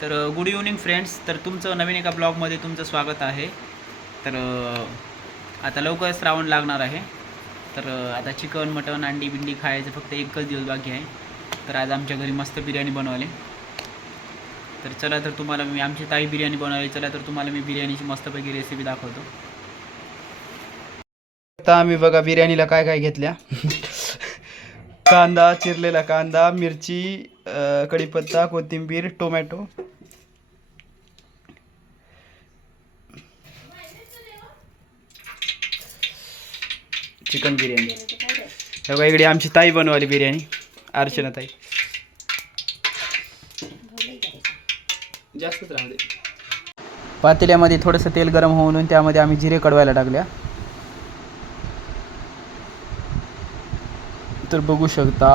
तर good evening friends. तर तुमचं नवीन एका ब्लॉगमध्ये तुमचं स्वागत आहे. तर आता लवकरच श्रावण लागणार आहे. तर आता चिकन मटन अंडी बिंडी खायचं फक्त एकच दिवस बाकी आहे. तर आज आमच्या घरी मस्त बिर्याणी बनवली. तर चला तर तुम्हाला मी आमची ताई बिर्याणी बनवली. चला तर तुम्हाला मी बिर्याणीची मस्तपैकी रेसिपी दाखवतो. आता आम्ही बघा बिर्याणीला काय काय घेतल्या. कांदा, चिरलेला कांदा, मिरची, कढीपत्ता, कोथिंबीर, टोमॅटो. चिकन बिर्याणी. बघा इकडे आमची ताई बनवली बिर्याणी, अर्चना ताई. जास्तच राहू दे. पातेल्यामध्ये थोडंसं तेल गरम होऊन त्यामध्ये आम्ही जिरे कडवायला टाकल्या. तर बघू शकता.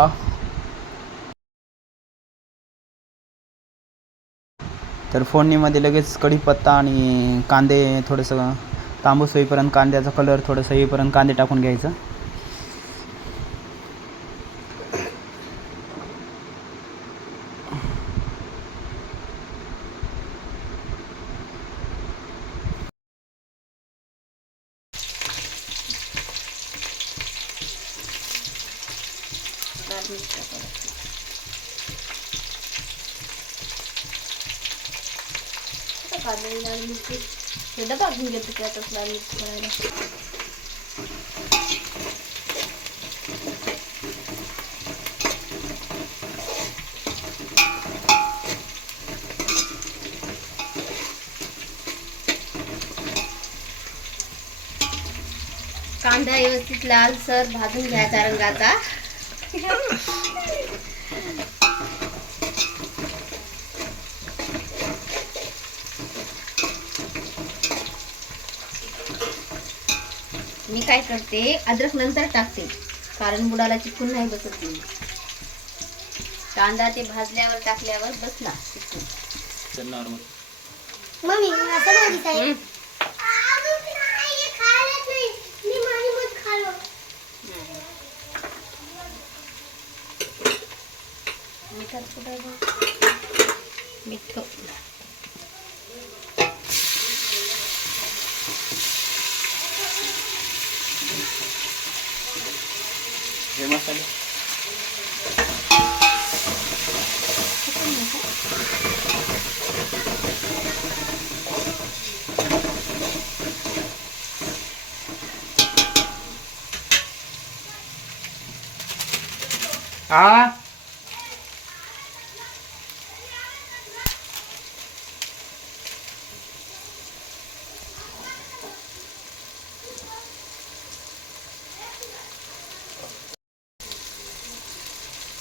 तर फोडणीमध्ये लगेच कढीपत्ता आणि कांदे थोडंसं तांबूस होईपर्यंत, कांद्याचा कलर थोडंसं येईपर्यंत कांदे टाकून घ्यायचं. डबा घेऊन घेतो त्यातच लाल मिरची करायला. कांदा व्यवस्थित लालसर भाजून घ्यायचा रंगाचा. मी काय करते, अद्रक नंतर टाकते कारण बुडाला चिकून नाही बसत. कांदा ते भाजल्यावर टाकल्यावर बसला चिकून. मम्मी असं भाजीच आहे. मीठ हे मसाले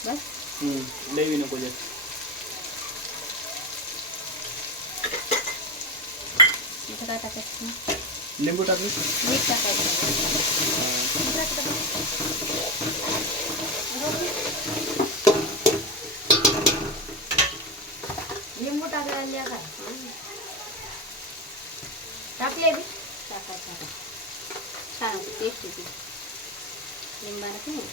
बस. लई नको जास्त. काय टाकायचं? लिंबू टाकली. मीठ टाकायचं. लिंबू टाकायला काय टाकले बी टाकायचं. छान होते, टेस्ट येते लिंबानं की नाही.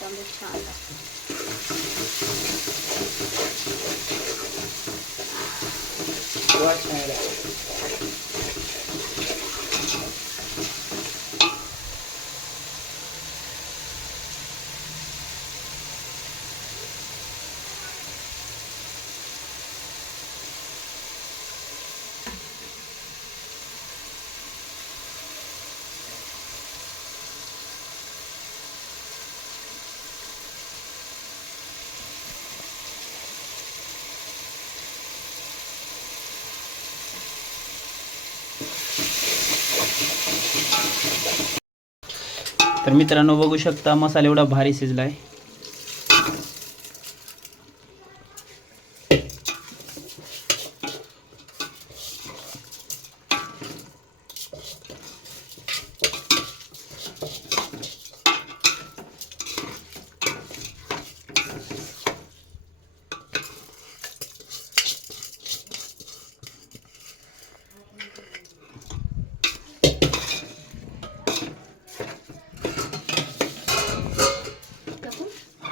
तांबे छान लागते. तर मित्रांनो बघू शकता मसाला एवढा भारी शिजलाय.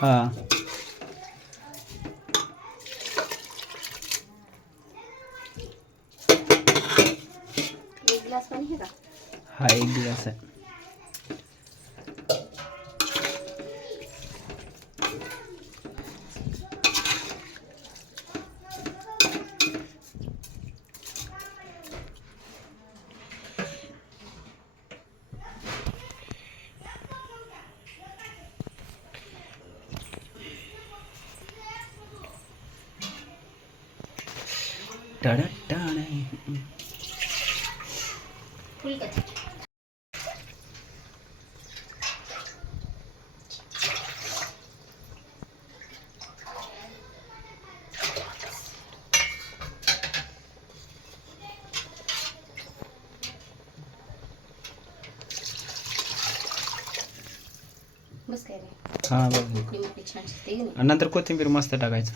हां एक ग्लास पाणी आहे का? हा 1 ग्लास आहे. फुल कच्ची. बस काय रे, हां बघ. मोकळी मोकळी छान शिजते की नाही. आणि नंतर कोथिंबीर मस्त टाकायचं.